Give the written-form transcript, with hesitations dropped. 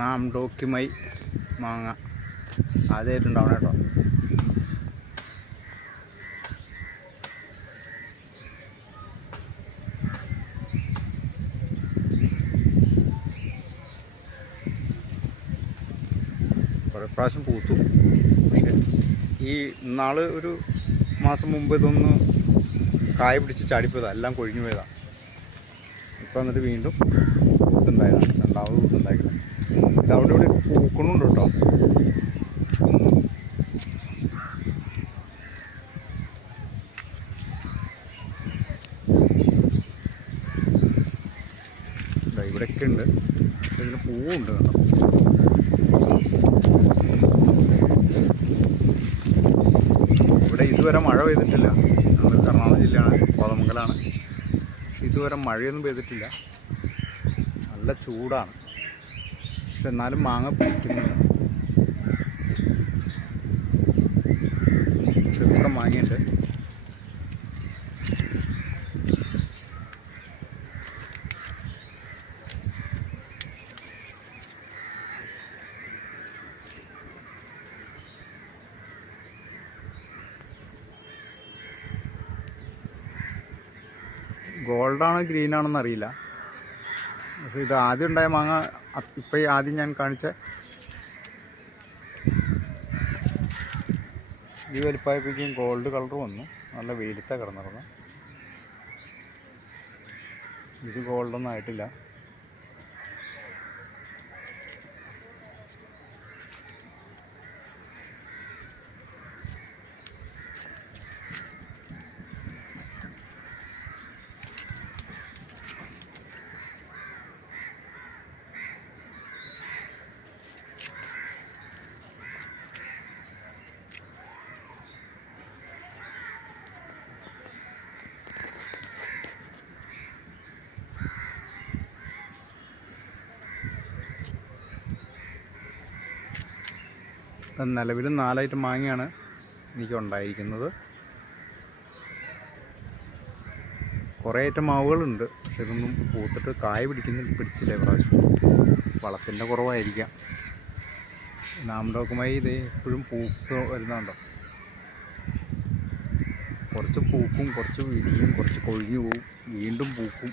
നാംഡോക്കിമൈ മാങ്ങ ആദ്യമായിട്ടുണ്ടാവണം കേട്ടോ. കുറേ പ്രാവശ്യം പൂത്തു. ഈ നാള് ഒരു മാസം മുമ്പ് ഇതൊന്ന് കായ പിടിച്ച് ചാടിപ്പോയതാണ്, എല്ലാം കൊഴിഞ്ഞു പോയതാണ്. ഇപ്പം എന്നിട്ട് വീണ്ടും പൂത്തുണ്ടായതാണ്, രണ്ടാമത് പൂത്തുണ്ടായിരിക്കണം. ഇത് അവിടെ ഇവിടെ പൂക്കണുണ്ട് കേട്ടോ. ഇവിടെയൊക്കെ ഉണ്ട്, ഇതിന് പൂവുണ്ട് കേട്ടോ. ഇവിടെ ഇതുവരെ മഴ പെയ്തിട്ടില്ല. നമ്മൾ എറണാകുളം ജില്ലയാണ്, കോതമംഗലാണ്. ഇതുവരെ മഴയൊന്നും പെയ്തിട്ടില്ല. നല്ല ചൂടാണ്, പക്ഷെ എന്നാലും മാങ്ങ പിടിക്കുന്നില്ല. ചെറുപ്പം മാങ്ങയുണ്ട്. ഗോൾഡാണോ ഗ്രീനാണെന്ന് അറിയില്ല. പക്ഷേ ഇത് ആദ്യം ഉണ്ടായ മാങ്ങ ഇപ്പം ആദ്യം ഞാൻ കാണിച്ച ഈ വലിപ്പമായപ്പോഴേക്കും ഗോൾഡ് കളർ വന്നു. നല്ല വെയിലത്താണ് കിടന്നിരുന്നു. ഇത് ഗോൾഡൊന്നും ആയിട്ടില്ല. നിലവിൽ 4 ഐറ്റം മാങ്ങയാണ് എനിക്കുണ്ടായിരിക്കുന്നത്. കുറേ ഐറ്റം മാവുകളുണ്ട്, പക്ഷെ ഇതൊന്നും പൂത്തിട്ട് കായ പിടിച്ചില്ല പ്രാവശ്യം. വളത്തിൻ്റെ കുറവായിരിക്കാം. നാംഡോക്കുമായി ഇത് എപ്പോഴും പൂത്ത് വരുന്നുണ്ടോ. കുറച്ച് പൂക്കും, കുറച്ച് വിരിയും, കുറച്ച് കൊഴിഞ്ഞു പോവും, വീണ്ടും പൂക്കും.